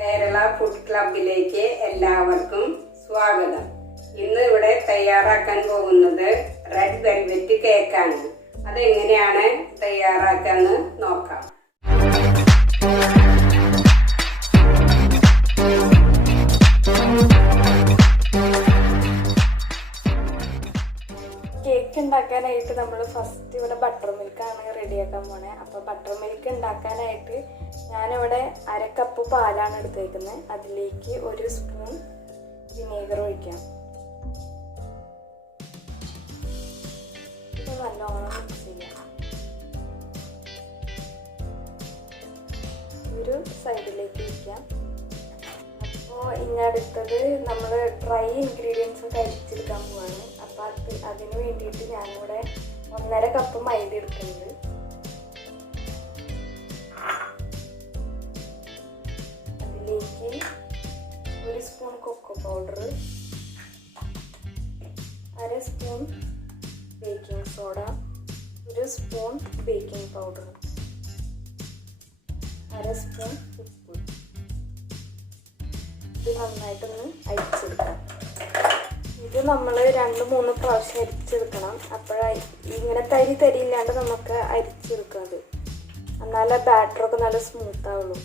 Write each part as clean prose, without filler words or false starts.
Kerala food ക്ലബിലേക്ക് എല്ലാവർക്കും സ്വാഗതം. ഇന്ന് ഇവിടെ തയ്യാറാക്കാൻ പോകുന്നത് റെഡ് വെൽവെറ്റ് കേക്കാണ്. അതെങ്ങനെയാണ് തയ്യാറാക്കാന്ന് നോക്കാം. കേക്ക് ഉണ്ടാക്കാനായിട്ട് നമ്മൾ ഫസ്റ്റ് ഇവിടെ ബട്ടർ മിൽക്കാണ് റെഡിയാക്കാൻ പോണേ. അപ്പോൾ ബട്ടർ മിൽക്ക് ഉണ്ടാക്കാനായിട്ട് ഞാനിവിടെ 1/2 കപ്പ് പാലാണ് എടുത്തേക്കുന്നത്. അതിലേക്ക് 1 സ്പൂൺ വിനീഗർ ഒഴിക്കാം. ഇത് നല്ലോണം മിക്സ് ചെയ്യാം. ഒരു സൈഡിലേക്ക് വയ്ക്കാം. അപ്പോൾ ഇനി അടുത്തത് നമ്മൾ ഡ്രൈ ഇൻഗ്രീഡിയൻസ് കഴിച്ചെടുക്കാൻ പോവാണ്. അപ്പോൾ അതിന് വേണ്ടിയിട്ട് ഞാനിവിടെ 1.5 കപ്പ് മൈദ എടുക്കുന്നുണ്ട്. അതിലേക്ക് 1 spoon cocoa powder, 1/2 spoon baking soda, 1 spoon baking powder, 1/2 spoon ഉപ്പ്. ഇത് നന്നായിട്ടൊന്ന് അരിച്ചെടുക്കാം. ഇത് നമ്മൾ 2-3 പ്രാവശ്യം അരിച്ചെടുക്കണം. അപ്പോഴായി ഇങ്ങനെ തരി ഇല്ലാണ്ട് നമുക്ക് അരിച്ചെടുക്കാം. എന്നാലേ ബാറ്ററൊക്കെ നല്ല സ്മൂത്ത് ആവുള്ളൂ.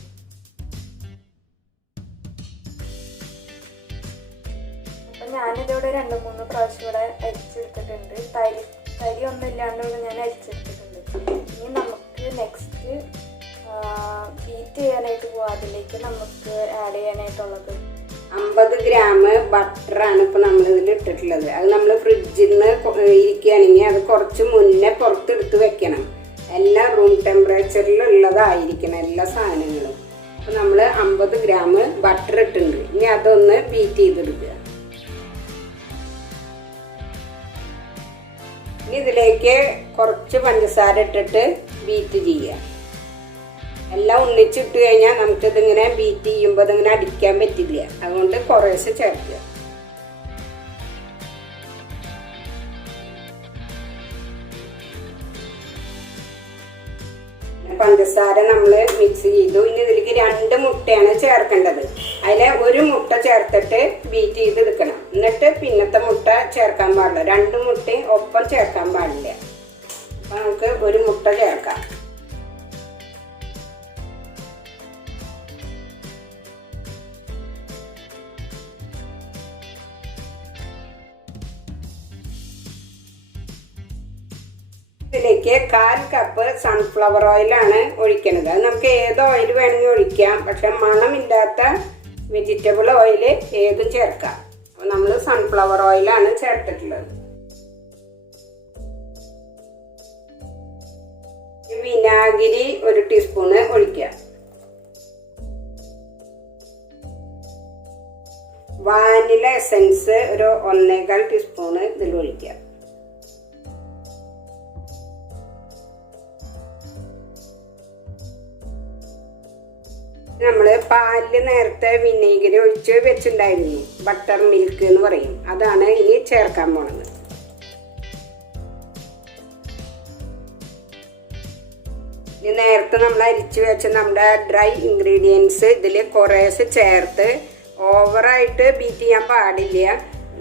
അപ്പം ഞാനിതോടെ 2-3 പ്രാവശ്യം ഇവിടെ അരിച്ചെടുത്തിട്ടുണ്ട്. തരി ഒന്നും ഇല്ലാണ്ടുള്ള ഞാൻ അരിച്ചെടുത്തിട്ടുണ്ട്. ഇനി നമുക്ക് നെക്സ്റ്റ് ബീറ്റ് ചെയ്യാനായിട്ട് പോവാം. അതിലേക്ക് നമുക്ക് ആഡ് ചെയ്യാനായിട്ടുള്ളത് 50 ഗ്രാം ബട്ടറാണ് ഇപ്പോൾ നമ്മളിതിൽ ഇട്ടിട്ടുള്ളത്. അത് നമ്മൾ ഫ്രിഡ്ജിൽ നിന്ന് ഇരിക്കുകയാണെങ്കിൽ അത് കുറച്ച് മുന്നേ പുറത്തെടുത്ത് വെക്കണം. എല്ലാം റൂം ടെമ്പറേച്ചറിലുള്ളതായിരിക്കണം എല്ലാ സാധനങ്ങളും. അപ്പോൾ നമ്മൾ 50 ഗ്രാം ബട്ടർ ഇട്ടിട്ടുണ്ട്. ഇനി അതൊന്ന് ബീറ്റ് ചെയ്തെടുക്കുക. ഇനി ഇതിലേക്ക് കുറച്ച് പഞ്ചസാര ഇട്ടിട്ട് ബീറ്റ് ചെയ്യുക. എല്ലാം ഒന്നിച്ചിട്ട് കഴിഞ്ഞാൽ നമുക്കിതിങ്ങനെ ബീറ്റ് ചെയ്യുമ്പോൾ ഇതിങ്ങനെ അടിക്കാൻ പറ്റില്ല. അതുകൊണ്ട് കുറേശ്ശെ ചേർക്കുക. പഞ്ചസാര നമ്മൾ മിക്സ് ചെയ്തു. ഇനി ഇതിലേക്ക് 2 മുട്ടയാണ് ചേർക്കേണ്ടത്. അതിൽ 1 മുട്ട ചേർത്തിട്ട് ബീറ്റ് ചെയ്തെടുക്കണം. എന്നിട്ട് പിന്നത്തെ മുട്ട ചേർക്കാൻ പാടില്ല. 2 മുട്ടയും ഒപ്പം ചേർക്കാൻ പാടില്ല. അപ്പം നമുക്ക് 1 മുട്ട ചേർക്കാം. ഇതിലേക്ക് 1/4 കപ്പ് സൺഫ്ലവർ ഓയിലാണ് ഒഴിക്കുന്നത്. അത് നമുക്ക് ഏത് ഓയിൽ വേണമെങ്കിൽ ഒഴിക്കാം. പക്ഷെ മണമില്ലാത്ത വെജിറ്റബിൾ ഓയിൽ ഏതും ചേർക്കാം. അപ്പോൾ നമ്മൾ സൺഫ്ലവർ ഓയിലാണ് ചേർത്തിട്ടുള്ളത്. വിനാഗിരി 1 ടീസ്പൂണ് ഒഴിക്കാം. വാനില എസൻസ് ഒരു 1.25 ടീസ്പൂണ് ഇതിൽ ഒഴിക്കാം. നമ്മൾ പാലിൽ നേരത്തെ വിനീഗർ ഒഴിച്ച് വെച്ചിട്ടുണ്ടായിരുന്നു. ബട്ടർ മിൽക്ക് എന്ന് പറയും. അതാണ് ഇനി ചേർക്കാൻ പോണത്. ഇനി നേരത്തെ നമ്മൾ അരിച്ചു വെച്ച നമ്മുടെ ഡ്രൈ ഇൻഗ്രീഡിയൻസ് ഇതിൽ കുറേശ്ശെ ചേർത്ത് ഓവറായിട്ട് ബീറ്റ് ചെയ്യാൻ പാടില്ല.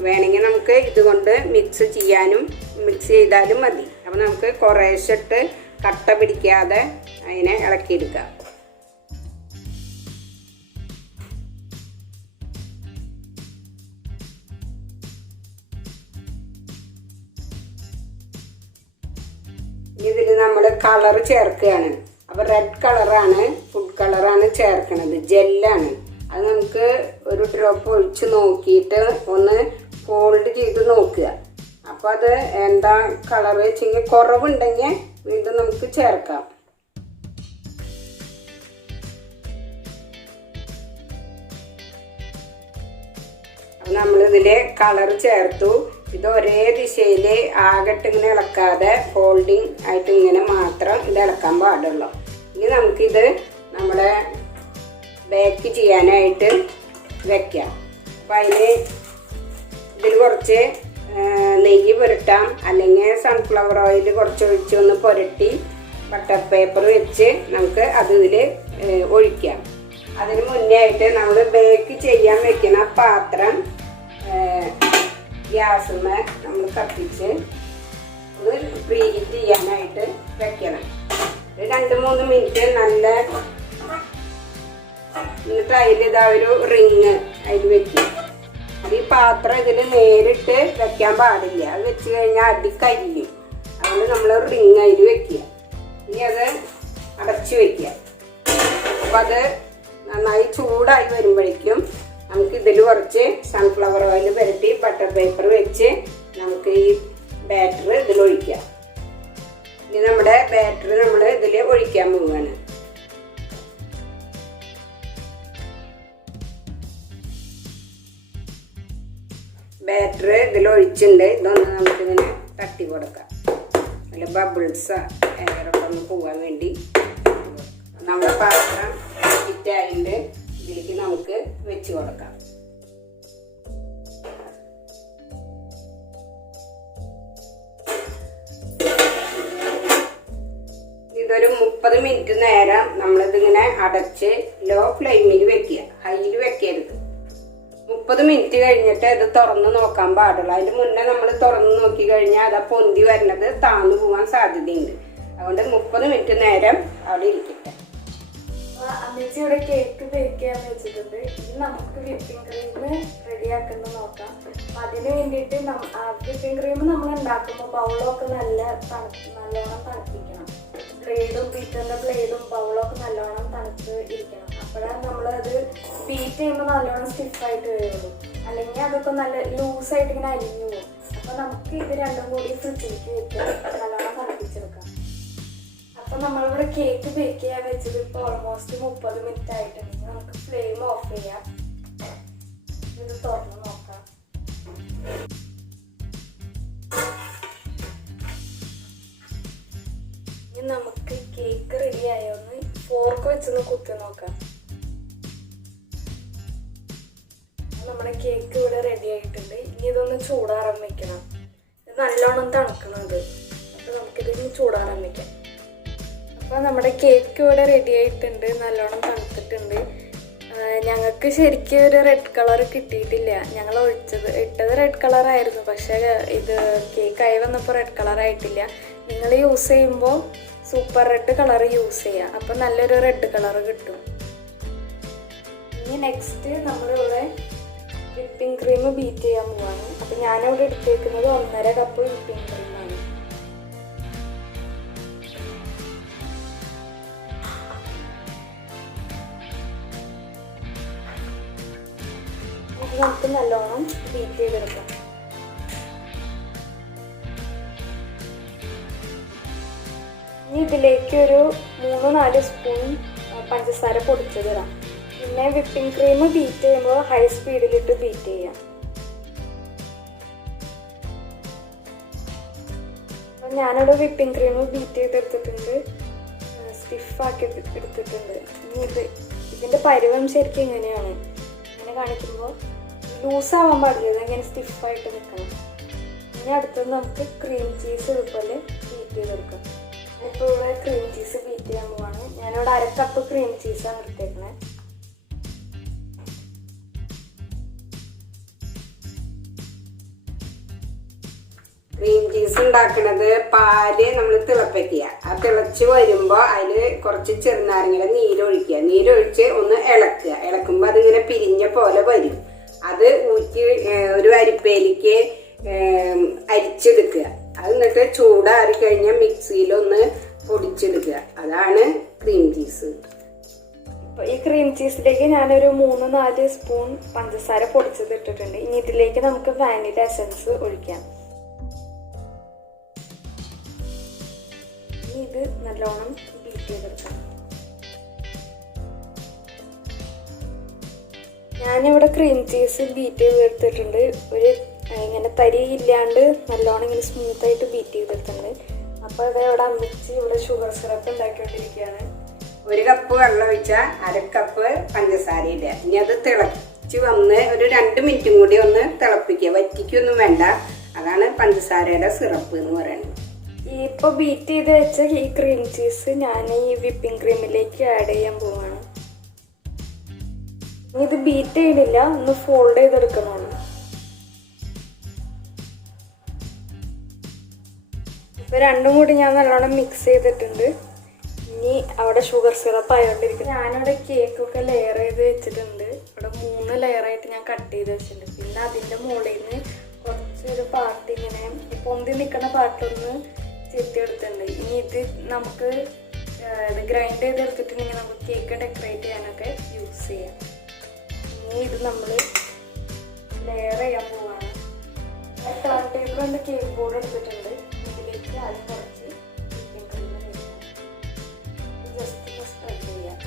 വേണമെങ്കിൽ നമുക്ക് ഇതുകൊണ്ട് മിക്സ് ചെയ്താലും മതി. അപ്പോൾ നമുക്ക് കുറേശ്ശെ ഇട്ട് കട്ട പിടിക്കാതെ അതിനെ ഇളക്കിയെടുക്കാം. ഇതിൽ നമ്മൾ കളർ ചേർക്കുകയാണ്. അപ്പോൾ റെഡ് കളറാണ്, ഫുഡ് കളറാണ് ചേർക്കണത്. ജെല്ലാണ്. അത് നമുക്ക് ഒരു ഡ്രോപ്പ് ഒഴിച്ച് നോക്കിയിട്ട് ഒന്ന് ഫോൾഡ് ചെയ്ത് നോക്കുക. അപ്പോൾ അത് എന്താ കളർ വെച്ചെങ്കിൽ കുറവുണ്ടെങ്കിൽ വീണ്ടും നമുക്ക് ചേർക്കാം. അപ്പോൾ നമ്മളിതിൽ കളർ ചേർത്തു. ഇത് ഒരേ ദിശയിൽ ആകട്ട് ഇങ്ങനെ ഇളക്കാതെ ഫോൾഡിങ് ആയിട്ട് ഇങ്ങനെ മാത്രം ഇത് ഇളക്കാൻ പാടുള്ളൂ. ഇനി നമുക്കിത് നമ്മുടെ ബേക്ക് ചെയ്യാനായിട്ട് വെക്കാം. അപ്പം ഇതിൽ കുറച്ച് നെയ്യ് പുരട്ടാം. അല്ലെങ്കിൽ സൺഫ്ലവർ ഓയിൽ കുറച്ച് ഒഴിച്ചൊന്ന് പുരട്ടി ബട്ടർ പേപ്പർ വെച്ച് നമുക്ക് അത് ഇതിൽ ഒഴിക്കാം. അതിന് മുന്നേ ആയിട്ട് നമ്മൾ ബേക്ക് ചെയ്യാൻ വെക്കുന്ന പാത്രം ഗ്യാസുമേ നമ്മൾ കത്തിച്ച് ഒന്ന് പ്രീഹീറ്റ് ചെയ്യാനായിട്ട് വെക്കണം. 2-3 മിനിറ്റ് നല്ല. എന്നിട്ട് അതിലിതാ ഒരു റിങ് അതിൽ വെക്കും. അത് ഈ പാത്രം ഇതിൽ നേരിട്ട് വെക്കാൻ പാടില്ല. അത് വെച്ച് കഴിഞ്ഞാൽ അടിക്കരിയും. അതുകൊണ്ട് നമ്മൾ റിങ് അതിൽ വെക്കുക. ഇനി അത് അടച്ചു വെക്കുക. അപ്പം അത് നന്നായി ചൂടായി വരുമ്പോഴേക്കും നമുക്ക് ഇതിൽ കുറച്ച് സൺഫ്ലവർ ഓയിൽ പുരട്ടി ബട്ടർ പേപ്പർ വെച്ച് നമുക്ക് ഈ ബാറ്റർ ഇതിലൊഴിക്കാം. ഇനി നമ്മുടെ ബാറ്റർ നമ്മൾ ഇതിൽ ഒഴിക്കാൻ പോവുകയാണ്. ബാറ്റർ ഇതിലൊഴിച്ചിട്ടുണ്ട്. ഇതൊന്ന് നമുക്കിങ്ങനെ തട്ടി കൊടുക്കാം. നല്ല ബബിൾസ് എയറൊക്കെ ഒന്ന് പോകാൻ വേണ്ടി നമ്മുടെ പാത്രം ഹിറ്റായിട്ട് ഇതിലേക്ക് നമുക്ക് വെച്ച് കൊടുക്കാം. ഇതൊരു 30 മിനിറ്റ് നേരം നമ്മളിതിങ്ങനെ അടച്ച് ലോ ഫ്ലെയിമിൽ വെക്കുക, ഹൈയിൽ വെക്കരുത്. 30 മിനിറ്റ് കഴിഞ്ഞിട്ട് ഇത് തുറന്ന് നോക്കാൻ പാടുള്ളൂ. അതിന് മുന്നേ നമ്മൾ തുറന്ന് നോക്കി കഴിഞ്ഞാൽ അത് പൊന്തി വരുന്നത് താന്നു പോകാൻ സാധ്യതയുണ്ട്. അതുകൊണ്ട് 30 മിനിറ്റ് നേരം അവിടെ ഇരിക്കട്ടെ. അമ്മച്ചി ഇവിടെ കേക്ക് ബേക്ക് ചെയ്യാൻ വെച്ചിട്ടുണ്ട്. ഇനി നമുക്ക് വിപ്പിംഗ് ക്രീം റെഡിയാക്കുന്ന നോക്കാം. അതിന് വേണ്ടിയിട്ട് വിപ്പിംഗ് ക്രീം നമ്മൾ ഉണ്ടാക്കുമ്പോൾ ബൗളൊക്കെ നല്ലോണം തണുപ്പിക്കണം. ബ്ലേഡും ബീറ്ററിന്റെ ബ്ലേഡും ബൗളൊക്കെ നല്ലോണം തണുത്ത് ഇരിക്കണം. അപ്പോഴാണ് നമ്മളത് ബീറ്റ് ചെയ്യുമ്പോൾ നല്ലോണം സ്റ്റിഫായിട്ട് വരുള്ളൂ. അല്ലെങ്കിൽ അതൊക്കെ നല്ല ലൂസായിട്ട് ഇങ്ങനെ അരിഞ്ഞു പോകും. അപ്പോൾ നമുക്ക് ഇത് രണ്ടും കൂടി ഫ്രിഡ്ജിലേക്ക് വെച്ച് നല്ലോണം തണുപ്പിച്ചെടുക്കാം. അപ്പോൾ നമ്മളിവിടെ കേക്ക് ബേക്ക് ചെയ്യാൻ വെച്ചത് ഇപ്പോൾ ഓൾമോസ്റ്റ് 30 മിനിറ്റ് ആയിട്ടുണ്ട്. നമുക്ക് ഫ്ലെയിം ഓഫ് ചെയ്യാം. ഇത് തുറന്ന് നോക്കാം. ഇനി നമുക്ക് കേക്ക് റെഡി ആയോന്ന് ഫോർക്ക് വെച്ചൊന്ന് കുത്തി നോക്കാം. നമ്മുടെ കേക്ക് ഇവിടെ റെഡി ആയിട്ടുണ്ട്. ഇനി ഇതൊന്ന് ചൂടാറാൻ വെക്കണം. ഇത് നല്ലോണം തണുക്കണത്. അപ്പോൾ നമുക്കിതിന് ചൂടാറാൻ വെക്കാം. അപ്പോൾ നമ്മുടെ കേക്ക് ഇവിടെ റെഡി ആയിട്ടുണ്ട്. നല്ലോണം തണുത്തിട്ടുണ്ട്. ഞങ്ങൾക്ക് ശരിക്കും ഒരു റെഡ് കളർ കിട്ടിയിട്ടില്ല. ഞങ്ങൾ ഇട്ടത് റെഡ് കളറായിരുന്നു. പക്ഷേ ഇത് കേക്കായി വന്നപ്പോൾ റെഡ് കളറായിട്ടില്ല. നിങ്ങൾ യൂസ് ചെയ്യുമ്പോൾ സൂപ്പർ റെഡ് കളർ യൂസ് ചെയ്യുക. അപ്പോൾ നല്ലൊരു റെഡ് കളർ കിട്ടും. ഇനി നെക്സ്റ്റ് നമ്മളിവിടെ വിപ്പിംഗ് ക്രീം ബീറ്റ് ചെയ്യാൻ പോവാണ്. അപ്പോൾ ഞാനിവിടെ എടുത്തേക്കുന്നത് 1.5 കപ്പ് വിപ്പിംഗ് ക്രീമാണ്. നമുക്ക് നല്ലോണം ബീറ്റ് ചെയ്തെടുക്കാം. ഇനി ഇതിലേക്ക് ഒരു 3-4 സ്പൂൺ പഞ്ചസാര പൊടിച്ചതിടാം. പിന്നെ വിപ്പിംഗ് ക്രീം ബീറ്റ് ചെയ്യുമ്പോൾ ഹൈ സ്പീഡിലിട്ട് ബീറ്റ് ചെയ്യാം. അപ്പം ഞാനിവിടെ വിപ്പിംഗ് ക്രീം ബീറ്റ് ചെയ്തെടുത്തിട്ടുണ്ട്. സ്റ്റിഫാക്കി എടുത്തിട്ടുണ്ട്. ഇനി ഇതിൻ്റെ പരുവം ശരിക്കും ഇങ്ങനെയാണ്. ഇങ്ങനെ കാണിക്കുമ്പോൾ ലൂസാവാൻ പാടില്ല. ഇതെങ്ങനെ സ്റ്റിഫായിട്ട് നിൽക്കണം. ഇനി അടുത്തത് നമുക്ക് ക്രീം ചീസ് ഇതുപോലെ ബീറ്റ് ചെയ്തെടുക്കാം. ഇപ്പോൾ ഇവിടെ ക്രീം ചീസ് ബീറ്റ് ചെയ്യാൻ പോവാണ്. ഞാനിവിടെ 1/2 കപ്പ് ക്രീം ചീസാണ് എടുത്തേക്കണേ. ക്രീം ചീസ് ഉണ്ടാക്കുന്നത് പാല് നമ്മൾ തിളപ്പിക്കുക. ആ തിളച്ച് വരുമ്പോൾ അതിൽ കുറച്ച് ചെറുനാരങ്ങയുടെ നീരൊഴിക്കുക. നീരൊഴിച്ച് ഒന്ന് ഇളക്കുക. ഇളക്കുമ്പോൾ അതിങ്ങനെ പിരിഞ്ഞ പോലെ വരും. അത് ഊറ്റി ഒരു അരിപ്പയിലേക്ക് അരിച്ചെടുക്കുക. അത് എന്നിട്ട് ചൂടാറി കഴിഞ്ഞാൽ മിക്സിയിലൊന്ന് പൊടിച്ചെടുക്കുക. അതാണ് ക്രീം ചീസ്. അപ്പോൾ ഈ ക്രീം ചീസിലേക്ക് ഞാനൊരു 3-4 സ്പൂൺ പഞ്ചസാര പൊടിച്ചത് ഇട്ടിട്ടുണ്ട്. ഇനി ഇതിലേക്ക് നമുക്ക് വാനില എസൻസ് ഒഴിക്കാം. ഇനി ഇത് നല്ലോണം ബീറ്റ് ചെയ്തെടുക്കാം. ഞാനിവിടെ ക്രീം ചീസ് ബീറ്റ് ചെയ്തെടുത്തിട്ടുണ്ട്. ഇങ്ങനെ തരി ഇല്ലാണ്ട് നല്ലോണം ഇങ്ങനെ സ്മൂത്തായിട്ട് ബീറ്റ് ചെയ്തെടുത്തിട്ടുണ്ട്. അപ്പോൾ ഇവിടെ അമ്മച്ചി ഇവിടെ ഷുഗർ സിറപ്പ് ഉണ്ടാക്കിക്കൊണ്ടിരിക്കുകയാണ്. 1 കപ്പ് വെള്ളം ഒഴിച്ചാൽ 1/2 കപ്പ് പഞ്ചസാര ഇടുക. ഇനി അത് തിളച്ച് വന്ന് ഒരു 2 മിനിറ്റും കൂടി ഒന്ന് തിളപ്പിക്കുക. വറ്റിക്കൊന്നും വേണ്ട. അതാണ് പഞ്ചസാരയുടെ സിറപ്പ് എന്ന് പറയുന്നത്. ഇപ്പോൾ ബീറ്റ് ചെയ്ത് വെച്ച ഈ ക്രീം ചീസ് ഞാൻ ഈ വിപ്പിംഗ് ക്രീമിലേക്ക് ആഡ് ചെയ്യാൻ പോവാണ്. ഇനി ഇത് ബീറ്റ് ചെയ്യണില്ല, ഒന്ന് ഫോൾഡ് ചെയ്തെടുക്കണുള്ളൂ. ഇപ്പൊ രണ്ടും കൂടി ഞാൻ നല്ലോണം മിക്സ് ചെയ്തിട്ടുണ്ട്. ഇനി അവിടെ ഷുഗർ സിറപ്പ് ആയോണ്ടിരിക്കും. ഞാനിവിടെ കേക്കൊക്കെ ലെയർ ചെയ്ത് വെച്ചിട്ടുണ്ട്. ഇവിടെ 3 ലെയറായിട്ട് ഞാൻ കട്ട് ചെയ്ത് വെച്ചിട്ടുണ്ട്. പിന്നെ അതിൻ്റെ മുകളിൽ നിന്ന് കുറച്ചൊരു പാർട്ട് ഇങ്ങനെ പൊന്തി നിൽക്കുന്ന പാർട്ടൊന്ന് ചെത്തിയെടുത്തിട്ടുണ്ട്. ഇനി ഇത് നമുക്ക് ഇത് ഗ്രൈൻഡ് ചെയ്തെടുത്തിട്ടുണ്ടെങ്കിൽ നമുക്ക് കേക്ക് ഡെക്കറേറ്റ് ചെയ്യാനൊക്കെ യൂസ് ചെയ്യാം. ഇനി ഇത് നമ്മൾ ലെയർ ചെയ്യാൻ പോവാണ്. ടേൺ ടേബിൾ കൊണ്ട് കേക്ക് ബോർഡ് എടുത്തിട്ടുണ്ട്. ഇതിലേക്ക് ആദ്യം കുറച്ച് whipping cream വെക്കാം. ജസ്റ്റ് ഒന്ന് സ്പ്രെഡ് ചെയ്യാം.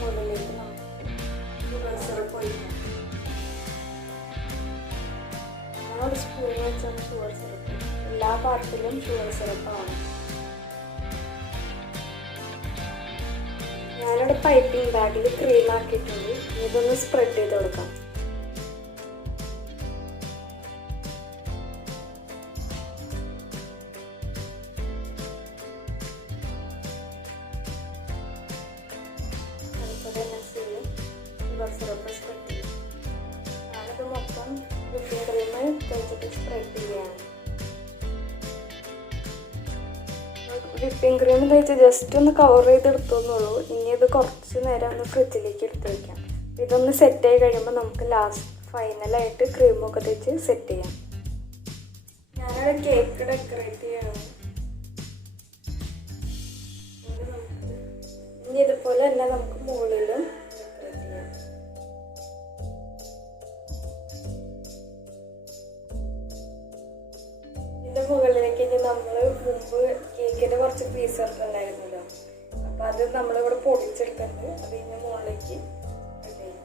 മുകളിലേക്ക് നമുക്ക് ഷുഗർ സിറപ്പ് ഒഴിക്കാം. ഒരു സ്പൂൺ വെച്ചാണ് ഷുഗർ സിറപ്പ്. എല്ലാ പാർട്ടിലും ഷുഗർ സിറപ്പാണ്. ഞാനിവിടെ പൈപ്പിംഗ് ബാഗിൽ ക്രീം ആക്കിയിട്ടുണ്ട്. ഇതൊന്ന് സ്പ്രെഡ് ചെയ്ത് കൊടുക്കാം. അതുപോലെ തന്നെ ഷുഗർ സിറപ്പ് സ്പ്രെഡ് ചെയ്യും. ഞാനിത് മൊത്തം whipping cream തേച്ചിട്ട് സ്പ്രെഡ് ചെയ്യുകയാണ്. whipping cream തേച്ച് ജസ്റ്റ് ഒന്ന് കവർ ചെയ്തെടുത്തോന്നുള്ളൂ. ഇനി ഇത് കുറച്ച് നേരം ഒന്ന് ഫ്രിഡ്ജിലേക്ക് എടുത്ത് വയ്ക്കാം. ഇതൊന്ന് സെറ്റ് ആയി കഴിയുമ്പോൾ നമുക്ക് ഫൈനലായിട്ട് ക്രീമൊക്കെ തേച്ച് സെറ്റ് ചെയ്യാം. ഞാനൊരു കേക്ക് ഡെക്കറേറ്റ് ചെയ്യണം. ഇനി ഇതുപോലെ തന്നെ നമുക്ക് മുകളിലും ഡെക്കറേറ്റ് ചെയ്യാം. ഇതിൻ്റെ മുകളിലേക്ക് ഇനി നമ്മൾ മുമ്പ് കേക്കിൻ്റെ കുറച്ച് പീസ് എടുത്തിട്ടുണ്ടായിരുന്നല്ലോ, അപ്പോൾ അത് നമ്മളിവിടെ പൊടിച്ചെടുത്തിട്ടുണ്ട്. അത് ഇതിൻ്റെ മുകളിലേക്ക് ഇട്ട് ചെയ്യാം.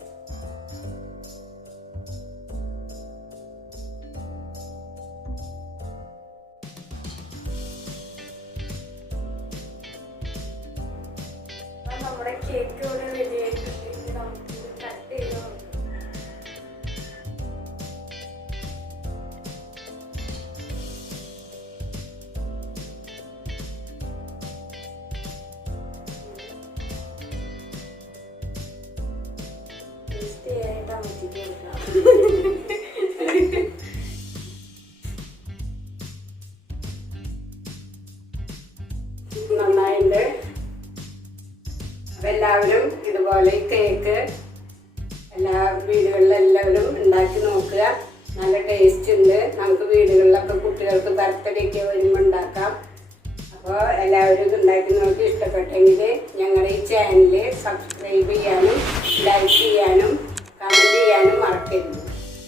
അപ്പം നമ്മുടെ കേക്ക് ഇവിടെ റെഡി ആയിട്ടുണ്ട്. ഇനി നമുക്ക് ഇത് കട്ട് ചെയ്ത് നോക്കാം. നന്നായിട്ടുണ്ട്. അപ്പം എല്ലാവരും ഇതുപോലെ കേക്ക് എല്ലാ വീടുകളിലും എല്ലാവരും ഉണ്ടാക്കി നോക്കുക. നല്ല ടേസ്റ്റ് ഉണ്ട്. നമുക്ക് വീടുകളിലൊക്കെ കുട്ടികൾക്ക് ബർത്ത്ഡേക്ക് വരുമ്പോൾ ഉണ്ടാക്കാം. അപ്പോൾ എല്ലാവരും ഉണ്ടാക്കി നോക്കി ഇഷ്ടപ്പെട്ടെങ്കിൽ ഞങ്ങളുടെ ഈ ചാനൽ സബ്സ്ക്രൈബ് ചെയ്യാനും ലൈക്ക് ചെയ്യാനും കമൻറ്റ് ചെയ്യാനും മറക്കരുത്.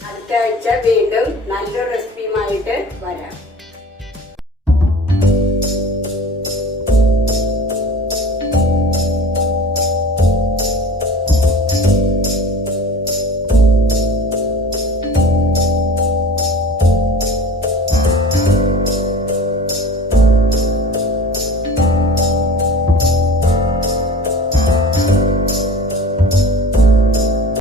അടുത്ത ആഴ്ച വീണ്ടും നല്ലൊരു റെസിപ്പിയുമായിട്ട് വരാം.